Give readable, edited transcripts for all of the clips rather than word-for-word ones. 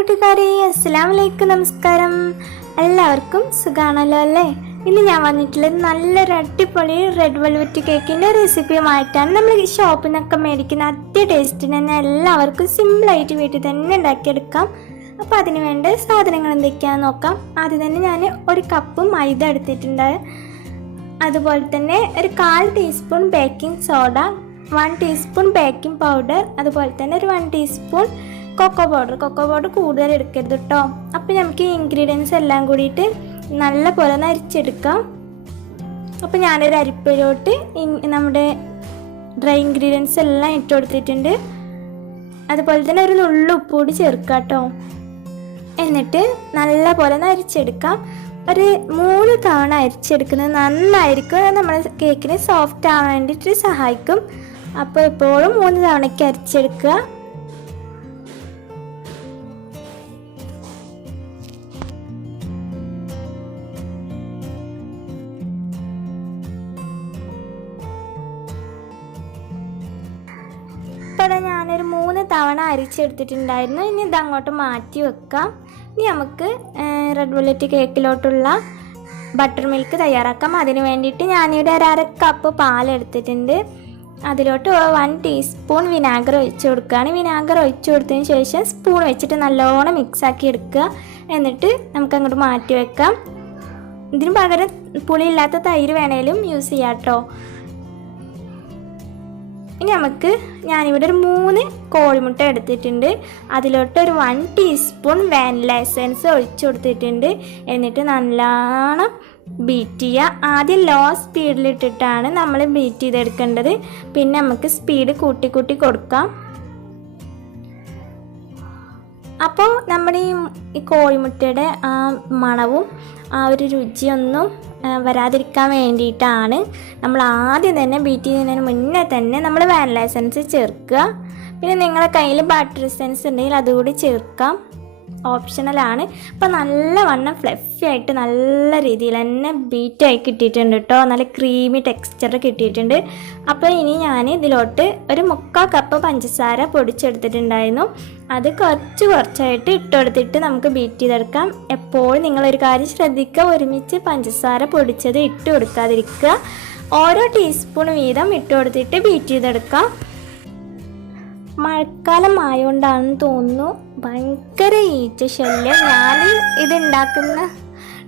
കൂട്ടുകാരെ, അസ്സലാമു അലൈക്കും, നമസ്കാരം. എല്ലാവർക്കും സുഖാണല്ലോ അല്ലേ? ഇന്ന് ഞാൻ വന്നിട്ടുള്ളത് നല്ലൊരു അടിപൊളി റെഡ് വെൽവെറ്റ് കേക്കിൻ്റെ റെസിപ്പിയുമായിട്ടാണ്. നമ്മൾ ഈ ഷോപ്പിൽ നിന്നൊക്കെ മേടിക്കുന്ന അതേ ടേസ്റ്റിന് തന്നെ എല്ലാവർക്കും സിമ്പിളായിട്ട് വീട്ടിൽ തന്നെ ഉണ്ടാക്കിയെടുക്കാം. അപ്പോൾ അതിന് വേണ്ട സാധനങ്ങൾ എന്തൊക്കെയാണെന്ന് നോക്കാം. ആദ്യം തന്നെ ഞാൻ ഒരു കപ്പ് മൈദ എടുത്തിട്ടുണ്ട്. അതുപോലെ തന്നെ ഒരു 1/4 teaspoon baking soda, 1 teaspoon baking powder, അതുപോലെ തന്നെ ഒരു 1 ടീസ്പൂൺ കൊക്കോ പൗഡർ കൂടുതൽ എടുക്കരുത് കേട്ടോ. അപ്പോൾ നമുക്ക് ഈ ഇൻഗ്രീഡിയൻസ് എല്ലാം കൂടിയിട്ട് നല്ല പോലെ ഒന്ന് അരിച്ചെടുക്കാം. അപ്പോൾ ഞാനൊരു അരിപ്പയിലോട്ട് നമ്മുടെ ഡ്രൈ ഇൻഗ്രീഡിയൻസ് എല്ലാം ഇട്ട് കൊടുത്തിട്ടുണ്ട്. അതുപോലെ തന്നെ ഒരു നുള്ളു ഉപ്പ് കൂടി ചേർക്കാം കേട്ടോ. എന്നിട്ട് നല്ല പോലെ ഒന്ന് അരിച്ചെടുക്കാം. ഒരു 3 തവണ അരിച്ചെടുക്കുന്നത് നന്നായിരിക്കും. നമ്മുടെ കേക്കിന് സോഫ്റ്റ് ആവാൻ വേണ്ടിയിട്ട് സഹായിക്കും. അപ്പോൾ എപ്പോഴും 3 തവണയ്ക്ക് അരിച്ചെടുക്കുക. ഇപ്പോൾ ഞാനൊരു 3 തവണ അരിച്ചെടുത്തിട്ടുണ്ടായിരുന്നു. ഇനി ഇതങ്ങോട്ട് മാറ്റി വെക്കാം. ഇനി നമുക്ക് റെഡ് വെൽവെറ്റ് കേക്കിലോട്ടുള്ള ബട്ടർ മിൽക്ക് തയ്യാറാക്കാം. അതിന് വേണ്ടിയിട്ട് ഞാനിവിടെ ഒരു 1/2 കപ്പ് പാലെടുത്തിട്ടുണ്ട്. അതിലോട്ട് 1 ടീസ്പൂൺ വിനാഗർ ഒഴിച്ച് കൊടുക്കുകയാണ്. വിനാഗർ ഒഴിച്ച് കൊടുത്തതിന് ശേഷം സ്പൂൺ വെച്ചിട്ട് നല്ലോണം മിക്സാക്കി എടുക്കുക. എന്നിട്ട് നമുക്കങ്ങോട്ട് മാറ്റി വെക്കാം. ഇതിന് പകരം പുളിയില്ലാത്ത തൈര് വേണേലും യൂസ് ചെയ്യാം കേട്ടോ. ഇനി ഞാനിവിടെ ഒരു 3 കോഴിമുട്ട എടുത്തിട്ടുണ്ട്. അതിലോട്ട് ഒരു 1 ടീസ്പൂൺ വാനില എസൻസ് ഒഴിച്ചു കൊടുത്തിട്ടുണ്ട്. എന്നിട്ട് നല്ലോണം ബീറ്റ് ചെയ്യുക. ആദ്യം ലോ സ്പീഡിലിട്ടിട്ടാണ് നമ്മൾ ബീറ്റ് ചെയ്തെടുക്കേണ്ടത്. പിന്നെ നമുക്ക് സ്പീഡ് കൂട്ടി കൊടുക്കാം. അപ്പോൾ നമ്മുടെ ഈ കോഴിമുട്ടയുടെ ആ മണവും ആ ഒരു രുചിയൊന്നും വരാതിരിക്കാൻ വേണ്ടിയിട്ടാണ് നമ്മൾ ആദ്യം തന്നെ ബീറ്റ് ചെയ്യുന്നതിന് മുന്നേ തന്നെ നമ്മൾ വാനില എസൻസ് ചേർക്കുക. പിന്നെ നിങ്ങളുടെ കയ്യിൽ ബട്ടർ എസൻസ് ഉണ്ടെങ്കിൽ അതുകൂടി ചേർക്കാം, ഓപ്ഷണലാണ്. അപ്പോൾ നല്ലവണ്ണം ഫ്ലഫി ആയിട്ട് നല്ല രീതിയിൽ തന്നെ ബീറ്റായി കിട്ടിയിട്ടുണ്ട് കേട്ടോ. നല്ല ക്രീമി ടെക്സ്ചർ കിട്ടിയിട്ടുണ്ട്. അപ്പോൾ ഇനി ഞാൻ ഇതിലോട്ട് ഒരു 3/4 കപ്പ് പഞ്ചസാര പൊടിച്ചെടുത്തിട്ടുണ്ടായിരുന്നു. അത് കുറച്ചായിട്ട് ഇട്ടുകൊടുത്തിട്ട് നമുക്ക് ബീറ്റ് ചെയ്തെടുക്കാം. എപ്പോഴും നിങ്ങളൊരു കാര്യം ശ്രദ്ധിക്കുക, ഒരുമിച്ച് പഞ്ചസാര പൊടിച്ചത് ഇട്ട് കൊടുക്കാതിരിക്കുക. ഓരോ ടീസ്പൂൺ വീതം ഇട്ട് കൊടുത്തിട്ട് ബീറ്റ് ചെയ്തെടുക്കാം. മഴക്കാലം ആയതുകൊണ്ടാണെന്ന് തോന്നുന്നു ഭയങ്കര ഈച്ച ശല്യം. ഞാൻ ഇതുണ്ടാക്കുന്ന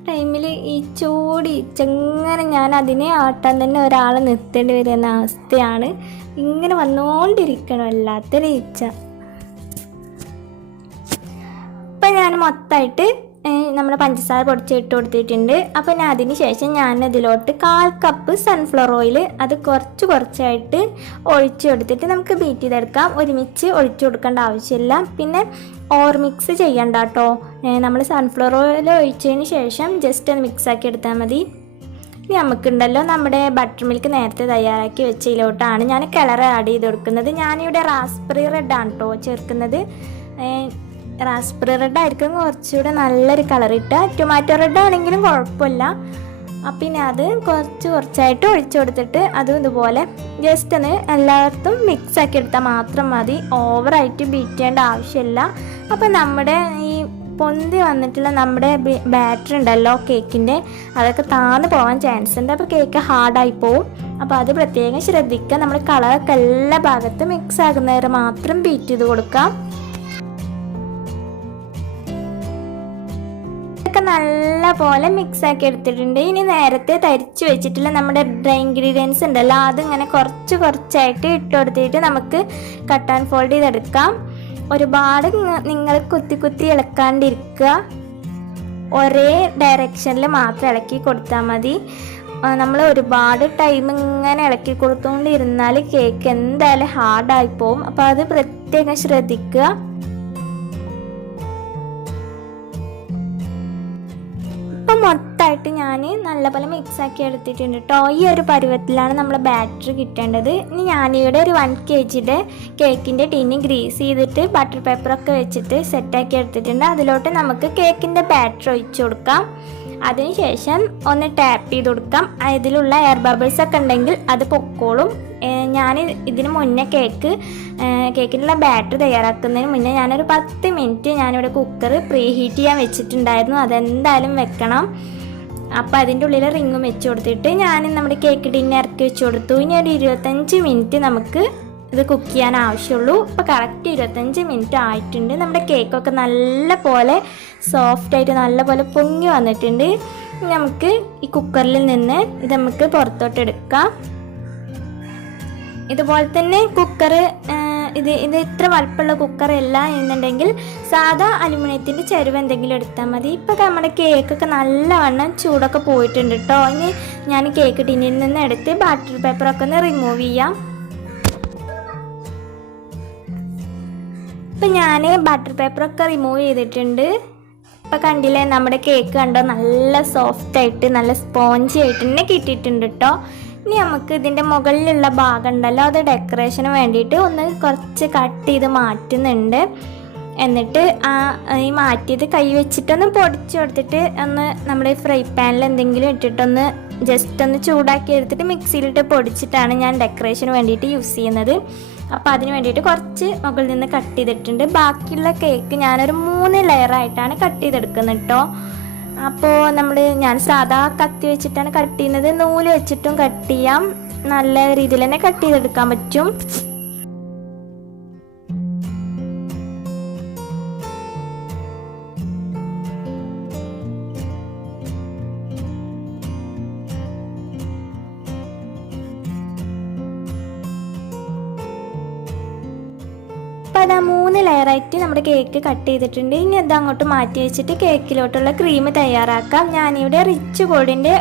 ടൈമിൽ ഈച്ചങ്ങനെ ഞാൻ അതിനെ ആട്ടാൻ തന്നെ ഒരാളെ നിർത്തേണ്ടി വരുന്ന അവസ്ഥയാണ്. ഇങ്ങനെ വന്നുകൊണ്ടിരിക്കണം വല്ലാത്തൊരു ഈച്ച. ഇപ്പം ഞാൻ മൊത്തമായിട്ട് നമ്മുടെ പഞ്ചസാര പൊടിച്ചിട്ട് കൊടുത്തിട്ടുണ്ട്. അപ്പോൾ ഞാൻ അതിന് ശേഷം ഞാൻ ഇതിലോട്ട് 1/4 കപ്പ് സൺഫ്ലവർ ഓയിൽ അത് കുറച്ചായിട്ട് ഒഴിച്ചു കൊടുത്തിട്ട് നമുക്ക് ബീറ്റ് ചെയ്തെടുക്കാം. ഒരുമിച്ച് ഒഴിച്ചു കൊടുക്കേണ്ട ആവശ്യമില്ല. പിന്നെ ഓവർ മിക്സ് ചെയ്യണ്ട കേട്ടോ. നമ്മൾ സൺഫ്ലവർ ഓയിൽ ഒഴിച്ചതിന് ശേഷം ജസ്റ്റ് ഒന്ന് മിക്സാക്കി എടുത്താൽ മതി. ഇനി നമുക്കുണ്ടല്ലോ നമ്മുടെ ബട്ടർ മിൽക്ക് നേരത്തെ തയ്യാറാക്കി വെച്ചതിലോട്ടാണ് ഞാൻ കളർ ആഡ് ചെയ്ത് കൊടുക്കുന്നത്. ഞാനിവിടെ റാസ്ബെറി റെഡാണ് കേട്ടോ ചേർക്കുന്നത്. റാസ്ബെറി റെഡ് ആയിരിക്കും കുറച്ചുകൂടെ നല്ലൊരു കളർ ഇട്ട. ടൊമാറ്റോ റെഡ് ആണെങ്കിലും കുഴപ്പമില്ല. പിന്നെ അത് കുറച്ചായിട്ട് ഒഴിച്ചു കൊടുത്തിട്ട് അതും ഇതുപോലെ ജസ്റ്റ് ഒന്ന് എല്ലായിടത്തും മിക്സ് ആക്കി എടുത്താൽ മാത്രം മതി. ഓവറായിട്ട് ബീറ്റ് ചെയ്യേണ്ട ആവശ്യമില്ല. അപ്പോൾ നമ്മുടെ ഈ പൊന്തി വന്നിട്ടുള്ള നമ്മുടെ ബാറ്റർ ഉണ്ടല്ലോ കേക്കിൻ്റെ, അതൊക്കെ താന്ന് പോകാൻ ചാൻസ് ഉണ്ട്. അപ്പോൾ കേക്ക് ഹാർഡായി പോവും. അപ്പോൾ അത് പ്രത്യേകം ശ്രദ്ധിക്കുക. നമ്മൾ കളറൊക്കെ എല്ലാ ഭാഗത്തും മിക്സ് ആകുന്നവരെ മാത്രം ബീറ്റ് ചെയ്ത് കൊടുക്കാം. നല്ല പോലെ മിക്സ് ആക്കി എടുത്തിട്ടുണ്ട്. ഇനി നേരത്തെ തരിച്ച് വെച്ചിട്ടുള്ള നമ്മുടെ ഡ്രൈ ഇൻഗ്രീഡിയൻസ് ഉണ്ടല്ലോ, അതിങ്ങനെ കുറച്ചായിട്ട് ഇട്ട് കൊടുത്തിട്ട് നമുക്ക് കട്ട് ആൻഡ് ഫോൾഡ് ചെയ്തെടുക്കാം. ഒരുപാട് നിങ്ങൾ കുത്തി ഇളക്കാണ്ടിരിക്കുക. ഒരേ ഡയറക്ഷനിൽ മാത്രം ഇളക്കി കൊടുത്താൽ മതി. നമ്മൾ ഒരുപാട് ടൈം ഇങ്ങനെ ഇളക്കി കൊടുത്തുകൊണ്ടിരുന്നാൽ കേക്ക് എന്തായാലും ഹാർഡായി പോവും. അപ്പോൾ അത് പ്രത്യേകം ശ്രദ്ധിക്കുക. മൊത്തമായിട്ട് ഞാൻ നല്ലപോലെ മിക്സാക്കി എടുത്തിട്ടുണ്ട് കേട്ടോ. ഈ ഒരു പരുവത്തിലാണ് നമ്മൾ ബാറ്റർ കിട്ടേണ്ടത്. ഇനി ഞാനിവിടെ ഒരു 1 kg കേക്കിൻ്റെ ടിന്ന് ഗ്രീസ് ചെയ്തിട്ട് ബട്ടർ പേപ്പറൊക്കെ വെച്ചിട്ട് സെറ്റാക്കി എടുത്തിട്ടുണ്ട്. അതിലോട്ട് നമുക്ക് കേക്കിൻ്റെ ബാറ്റർ ഒഴിച്ചു കൊടുക്കാം. അതിനുശേഷം ഒന്ന് ടാപ്പ് ചെയ്ത് കൊടുക്കാം. ഇതിലുള്ള എയർ ബബിൾസ് ഒക്കെ ഉണ്ടെങ്കിൽ അത് പൊക്കോളും. ഞാൻ ഇതിന് മുന്നേ കേക്കിനുള്ള ബാറ്റർ തയ്യാറാക്കുന്നതിന് മുന്നേ ഞാനൊരു 10 മിനിറ്റ് ഞാനിവിടെ കുക്കർ പ്രീ ഹീറ്റ് ചെയ്യാൻ വെച്ചിട്ടുണ്ടായിരുന്നു. അതെന്തായാലും വെക്കണം. അപ്പോൾ അതിൻ്റെ ഉള്ളിൽ റിങ്ങും വെച്ച് കൊടുത്തിട്ട് ഞാൻ നമ്മുടെ കേക്ക് ടിന്ന് ഇറക്കി വെച്ച് കൊടുത്തു. ഇനി ഒരു 25 മിനിറ്റ് നമുക്ക് ഇത് കുക്ക് ചെയ്യാൻ ആവശ്യമുള്ളൂ. ഇപ്പോൾ കറക്റ്റ് 25 മിനിറ്റ് ആയിട്ടുണ്ട്. നമ്മുടെ കേക്കൊക്കെ നല്ല പോലെ സോഫ്റ്റായിട്ട് നല്ല പോലെ പൊങ്ങി വന്നിട്ടുണ്ട്. നമുക്ക് ഈ കുക്കറിൽ നിന്ന് ഇത് നമുക്ക് പുറത്തോട്ട് എടുക്കാം. ഇതുപോലെ തന്നെ കുക്കർ ഇത് ഇത്ര വലുപ്പമുള്ള കുക്കറല്ല എന്നുണ്ടെങ്കിൽ സാധാ അലുമിനിയത്തിൻ്റെ ചെരുവ് എന്തെങ്കിലും എടുത്താൽ മതി. ഇപ്പോൾ നമ്മുടെ കേക്കൊക്കെ നല്ലവണ്ണം ചൂടൊക്കെ പോയിട്ടുണ്ട് കേട്ടോ. ഇനി ഞാൻ കേക്ക് ടിന്നിൽ നിന്ന് എടുത്ത് ബാറ്റർ പേപ്പറൊക്കെ ഒന്ന് റിമൂവ് ചെയ്യാം. ഇപ്പം ഞാൻ ബട്ടർ പേപ്പറൊക്കെ റിമൂവ് ചെയ്തിട്ടുണ്ട്. ഇപ്പം കണ്ടില്ലേ, നമ്മുടെ കേക്ക് കണ്ടോ നല്ല സോഫ്റ്റായിട്ട് നല്ല സ്പോഞ്ചി ആയിട്ട് തന്നെ കിട്ടിയിട്ടുണ്ട് കേട്ടോ. ഇനി നമുക്ക് ഇതിൻ്റെ മുകളിലുള്ള ഭാഗം ഉണ്ടല്ലോ, അത് ഡെക്കറേഷന് വേണ്ടിയിട്ട് ഒന്ന് കുറച്ച് കട്ട് ചെയ്ത് മാറ്റുന്നുണ്ട്. എന്നിട്ട് ഈ മാറ്റിയത് കൈ വെച്ചിട്ടൊന്ന് പൊടിച്ച് കൊടുത്തിട്ട് ഒന്ന് നമ്മുടെ ഫ്രൈ പാനിൽ എന്തെങ്കിലും ഇട്ടിട്ടൊന്ന് ജസ്റ്റ് ഒന്ന് ചൂടാക്കി എടുത്തിട്ട് മിക്സിയിലിട്ട് പൊടിച്ചിട്ടാണ് ഞാൻ ഡെക്കറേഷന് വേണ്ടിയിട്ട് യൂസ് ചെയ്യുന്നത്. അപ്പോൾ അതിന് വേണ്ടിയിട്ട് കുറച്ച് മുകളിൽ നിന്ന് കട്ട് ചെയ്തിട്ടുണ്ട്. ബാക്കിയുള്ള കേക്ക് ഞാനൊരു 3 ലെയറായിട്ടാണ് കട്ട് ചെയ്തെടുക്കുന്നത് കേട്ടോ. അപ്പോൾ ഞാൻ സാധാ കത്തി വെച്ചിട്ടാണ് കട്ട് ചെയ്യുന്നത്. നൂല് വെച്ചിട്ടും കട്ട് ചെയ്യാം. നല്ല രീതിയിൽ തന്നെ കട്ട് ചെയ്തെടുക്കാൻ പറ്റും. അപ്പോൾ അത് 3 ലെയറായിട്ട് നമ്മുടെ കേക്ക് കട്ട് ചെയ്തിട്ടുണ്ട്. ഇനി അത് അങ്ങോട്ട് മാറ്റി വെച്ചിട്ട് കേക്കിലോട്ടുള്ള ക്രീം തയ്യാറാക്കാം. ഞാനിവിടെ റിച്ച് ഗോൾഡിൻ്റെ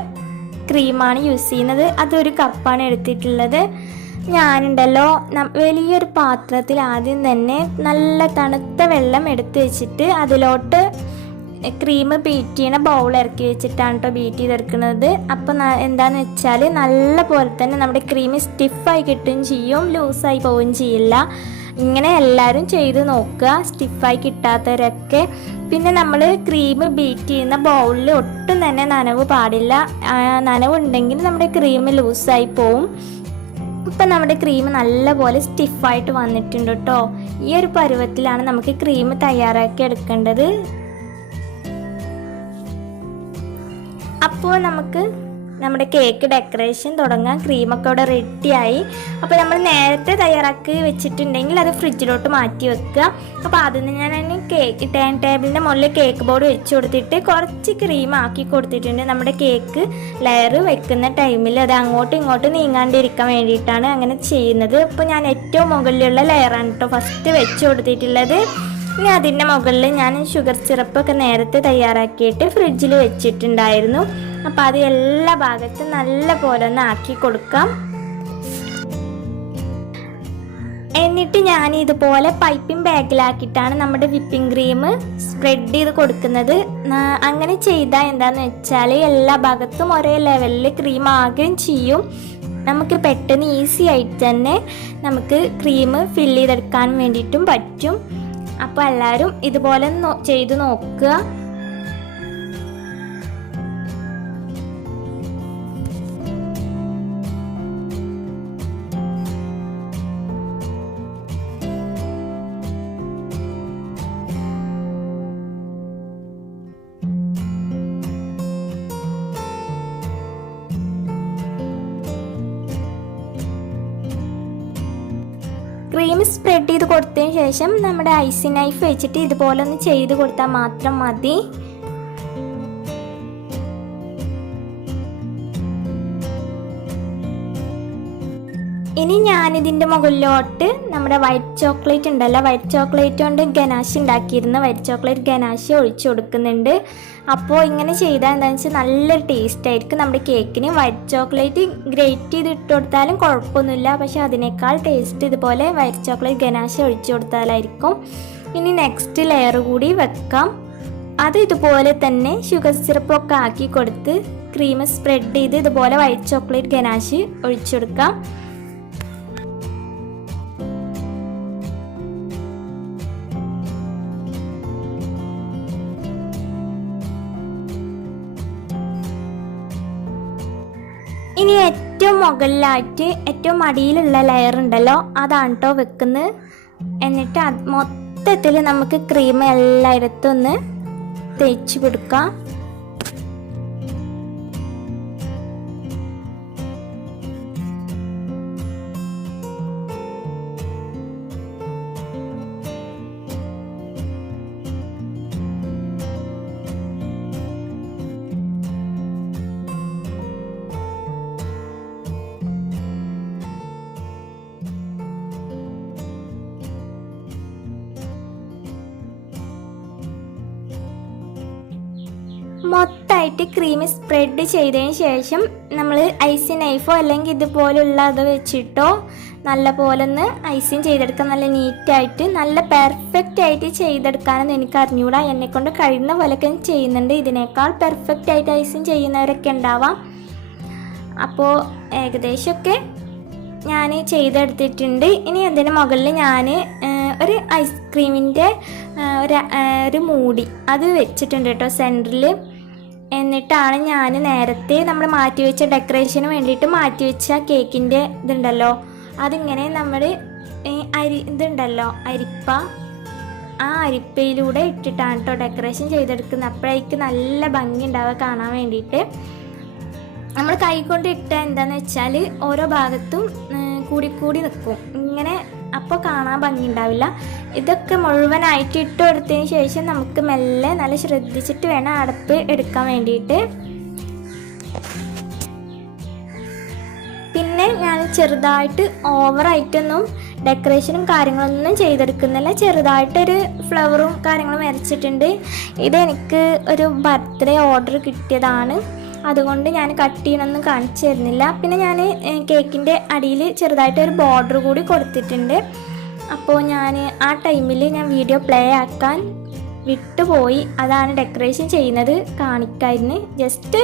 ക്രീമാണ് യൂസ് ചെയ്യുന്നത്. അതൊരു കപ്പാണ് എടുത്തിട്ടുള്ളത്. ഞാനുണ്ടല്ലോ വലിയൊരു പാത്രത്തിൽ ആദ്യം തന്നെ നല്ല തണുത്ത വെള്ളം എടുത്ത് വെച്ചിട്ട് അതിലോട്ട് ക്രീം ബീറ്റ് ചെയ്യണ ബൗൾ ഇറക്കി വെച്ചിട്ടാണ് കേട്ടോ ബീറ്റ് ചെയ്തെടുക്കുന്നത്. അപ്പോൾ എന്താണെന്ന് വെച്ചാൽ നല്ല പോലെ തന്നെ നമ്മുടെ ക്രീം സ്റ്റിഫായി കിട്ടുകയും ചെയ്യും, ലൂസായി പോവുകയും ചെയ്യില്ല. ഇങ്ങനെ എല്ലാവരും ചെയ്ത് നോക്കുക, സ്റ്റിഫായി കിട്ടാത്തവരൊക്കെ. പിന്നെ നമ്മൾ ക്രീം ബീറ്റ് ചെയ്യുന്ന ബൗളിൽ ഒട്ടും തന്നെ നനവ് പാടില്ല. നനവുണ്ടെങ്കിൽ നമ്മുടെ ക്രീം ലൂസായി പോവും. ഇപ്പം നമ്മുടെ ക്രീം നല്ലപോലെ സ്റ്റിഫായിട്ട് വന്നിട്ടുണ്ട് കേട്ടോ. ഈ ഒരു പരുവത്തിലാണ് നമുക്ക് ക്രീം തയ്യാറാക്കി എടുക്കേണ്ടത്. അപ്പോൾ നമുക്ക് നമ്മുടെ കേക്ക് ഡെക്കറേഷൻ തുടങ്ങാം. ക്രീമൊക്കെ അവിടെ റെഡിയായി. അപ്പോൾ നമ്മൾ നേരത്തെ തയ്യാറാക്കി വെച്ചിട്ടുണ്ടെങ്കിൽ അത് ഫ്രിഡ്ജിലോട്ട് മാറ്റി വെക്കുക. അപ്പോൾ അതിന് ഞാൻ കേക്ക് ടേബിളിൻ്റെ മുകളിൽ കേക്ക് ബോർഡ് വെച്ച് കൊടുത്തിട്ട് കുറച്ച് ക്രീം ആക്കി കൊടുത്തിട്ടുണ്ട്. നമ്മുടെ കേക്ക് ലെയർ വെക്കുന്ന ടൈമിൽ അത് അങ്ങോട്ടും ഇങ്ങോട്ടും നീങ്ങാണ്ടിരിക്കാൻ വേണ്ടിയിട്ടാണ് അങ്ങനെ ചെയ്യുന്നത്. അപ്പോൾ ഞാൻ ഏറ്റവും മുകളിലുള്ള ലെയറാണ് കേട്ടോ ഫസ്റ്റ് വെച്ച് കൊടുത്തിട്ടുള്ളത്. ഇനി അതിൻ്റെ മുകളിൽ ഞാൻ ഷുഗർ സിറപ്പൊക്കെ നേരത്തെ തയ്യാറാക്കിയിട്ട് ഫ്രിഡ്ജിൽ വെച്ചിട്ടുണ്ടായിരുന്നു. അപ്പോൾ അത് എല്ലാ ഭാഗത്തും നല്ല പോലെ ഒന്ന് ആക്കി കൊടുക്കാം. എന്നിട്ട് ഞാൻ ഇതുപോലെ പൈപ്പിംഗ് ബാഗിലാക്കിയിട്ടാണ് നമ്മുടെ വിപ്പിംഗ് ക്രീം സ്പ്രെഡ് ചെയ്ത് കൊടുക്കുന്നത്. അങ്ങനെ ചെയ്താൽ എന്താണെന്ന് വെച്ചാൽ എല്ലാ ഭാഗത്തും ഒരേ ലെവലിൽ ക്രീം ആകുകയും ചെയ്യും. നമുക്ക് പെട്ടെന്ന് ഈസി ആയിട്ട് തന്നെ നമുക്ക് ക്രീം ഫില്ല് ചെയ്തെടുക്കാൻ വേണ്ടിയിട്ടും പറ്റും. അപ്പോൾ എല്ലാവരും ഇതുപോലെ ചെയ്ത് നോക്കുക. ക്രീം സ്പ്രെഡ് ചെയ്ത് കൊടുത്തതിന് ശേഷം നമ്മുടെ ഐസിങ് നൈഫ് വെച്ചിട്ട് ഇതുപോലെ ഒന്ന് ചെയ്ത് കൊടുത്താൽ മാത്രം മതി. ഇനി ഞാനിതിൻ്റെ മുകളിലോട്ട് നമ്മുടെ വൈറ്റ് ചോക്ലേറ്റ് ഉണ്ടല്ലോ, വൈറ്റ് ചോക്ലേറ്റ് കൊണ്ട് ഗനാഷ് ഉണ്ടാക്കിയിരുന്ന വൈറ്റ് ചോക്ലേറ്റ് ഗനാഷ് ഒഴിച്ചു കൊടുക്കുന്നുണ്ട്. അപ്പോൾ ഇങ്ങനെ ചെയ്താൽ എന്താണെന്ന് വെച്ചാൽ നല്ലൊരു ടേസ്റ്റ് ആയിരിക്കും നമ്മുടെ കേക്കിന്. വൈറ്റ് ചോക്ലേറ്റ് ഗ്രേറ്റ് ചെയ്ത് ഇട്ട് കൊടുത്താലും കുഴപ്പമൊന്നുമില്ല, പക്ഷെ അതിനേക്കാൾ ടേസ്റ്റ് ഇതുപോലെ വൈറ്റ് ചോക്ലേറ്റ് ഗനാഷ് ഒഴിച്ചു കൊടുത്താലായിരിക്കും. ഇനി നെക്സ്റ്റ് ലെയർ കൂടി വെക്കാം. അത് ഇതുപോലെ തന്നെ ഷുഗർ സിറപ്പൊക്കെ ആക്കി കൊടുത്ത് ക്രീം സ്പ്രെഡ് ചെയ്ത് ഇതുപോലെ വൈറ്റ് ചോക്ലേറ്റ് ഗനാഷ് ഒഴിച്ചു കൊടുക്കാം. ഇനി ഏറ്റവും മുകളിലായിട്ട് ഏറ്റവും അടിയിലുള്ള ലെയർ ഉണ്ടല്ലോ അതാണ് കേട്ടോ വെക്കുന്നത്. എന്നിട്ട് മൊത്തത്തിൽ നമുക്ക് ക്രീം എല്ലായിടത്തും ഒന്ന് തേച്ച് കൊടുക്കാം. മൊത്തമായിട്ട് ക്രീം സ്പ്രെഡ് ചെയ്തതിന് ശേഷം നമ്മൾ ഐസിങ് നൈഫോ അല്ലെങ്കിൽ ഇതുപോലുള്ള അത് വെച്ചിട്ടോ നല്ല പോലെ ഒന്ന് ഐസിങ് ചെയ്തെടുക്കാം. നല്ല നീറ്റായിട്ട് നല്ല പെർഫെക്റ്റ് ആയിട്ട് ചെയ്തെടുക്കാനൊന്നും എനിക്ക് അറിഞ്ഞുകൂടാ. എന്നെക്കൊണ്ട് കഴിയുന്ന പോലെയൊക്കെ ചെയ്യുന്നുണ്ട്. ഇതിനേക്കാൾ പെർഫെക്റ്റ് ആയിട്ട് ഐസിങ് ചെയ്യുന്നവരൊക്കെ ഉണ്ടാവാം. അപ്പോൾ ഏകദേശമൊക്കെ ഞാൻ ചെയ്തെടുത്തിട്ടുണ്ട്. ഇനി അതിന് മുകളിൽ ഞാൻ ഒരു ഐസ്ക്രീമിൻ്റെ ഒരു മൂടി അത് വെച്ചിട്ടുണ്ട് കേട്ടോ സെൻറ്ററിൽ. എന്നിട്ടാണ് ഞാൻ നേരത്തെ നമ്മൾ മാറ്റി വെച്ച ഡെക്കറേഷന് വേണ്ടിയിട്ട് മാറ്റി വെച്ച കേക്കിൻ്റെ ഇതുണ്ടല്ലോ അതിങ്ങനെ നമ്മൾ ഇതുണ്ടല്ലോ അരിപ്പ, ആ അരിപ്പയിലൂടെ ഇട്ടിട്ടാണ് കേട്ടോ ഡെക്കറേഷൻ ചെയ്തെടുക്കുന്നത്. അപ്പോഴേക്ക് നല്ല ഭംഗി ഉണ്ടാവുക കാണാൻ വേണ്ടിയിട്ട്. നമ്മൾ കൈ കൊണ്ട് ഇട്ട എന്താണെന്ന് വെച്ചാൽ ഓരോ ഭാഗത്തും കൂടി നിൽക്കും ഇങ്ങനെ, അപ്പോൾ കാണാൻ ഭംഗി ഉണ്ടാവില്ല. ഇതൊക്കെ മുഴുവനായിട്ട് ഇട്ട് കൊടുത്തതിന് ശേഷം നമുക്ക് മെല്ലെ നല്ല ശ്രദ്ധിച്ചിട്ട് വേണം അടപ്പ് എടുക്കാൻ വേണ്ടിയിട്ട്. പിന്നെ ഞാൻ ചെറുതായിട്ട് ഓവറായിട്ടൊന്നും ഡെക്കറേഷനും കാര്യങ്ങളൊന്നും ചെയ്തെടുക്കുന്നില്ല. ചെറുതായിട്ടൊരു ഫ്ലവറും കാര്യങ്ങളും വരച്ചിട്ടുണ്ട്. ഇതെനിക്ക് ഒരു ബർത്ത്ഡേ ഓർഡർ കിട്ടിയതാണ്, അതുകൊണ്ട് ഞാൻ കട്ട് ചെയ്യണമെന്നും കാണിച്ചു തരുന്നില്ല. പിന്നെ ഞാൻ കേക്കിൻ്റെ അടിയിൽ ചെറുതായിട്ടൊരു ബോർഡർ കൂടി കൊടുത്തിട്ടുണ്ട്. അപ്പോൾ ഞാൻ ആ ടൈമിൽ ഞാൻ വീഡിയോ പ്ലേ ആക്കാൻ വിട്ടുപോയി. അതാണ് ഡെക്കറേഷൻ ചെയ്യുന്നത് കാണിക്കായിരുന്നു. ജസ്റ്റ്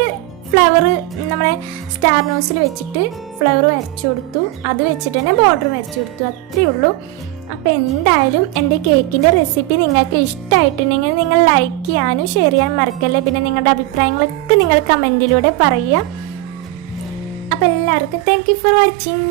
ഫ്ലവർ നമ്മളെ സ്റ്റാർ നോസിൽ വെച്ചിട്ട് ഫ്ലവർ വരച്ചു കൊടുത്തു, അത് വെച്ചിട്ട് തന്നെ ബോർഡർ വരച്ചു കൊടുത്തു, അത്രയേ ഉള്ളൂ. അപ്പോൾ എന്തായാലും എൻ്റെ കേക്കിൻ്റെ റെസിപ്പി നിങ്ങൾക്ക് ഇഷ്ടമായിട്ടുണ്ടെങ്കിൽ നിങ്ങൾ ലൈക്ക് ചെയ്യാനും ഷെയർ ചെയ്യാനും മറക്കല്ലേ. പിന്നെ നിങ്ങളുടെ അഭിപ്രായങ്ങളൊക്കെ നിങ്ങൾ കമൻറ്റിലൂടെ പറയുക. അപ്പോൾ എല്ലാവർക്കും താങ്ക് യു ഫോർ വാച്ചിങ്.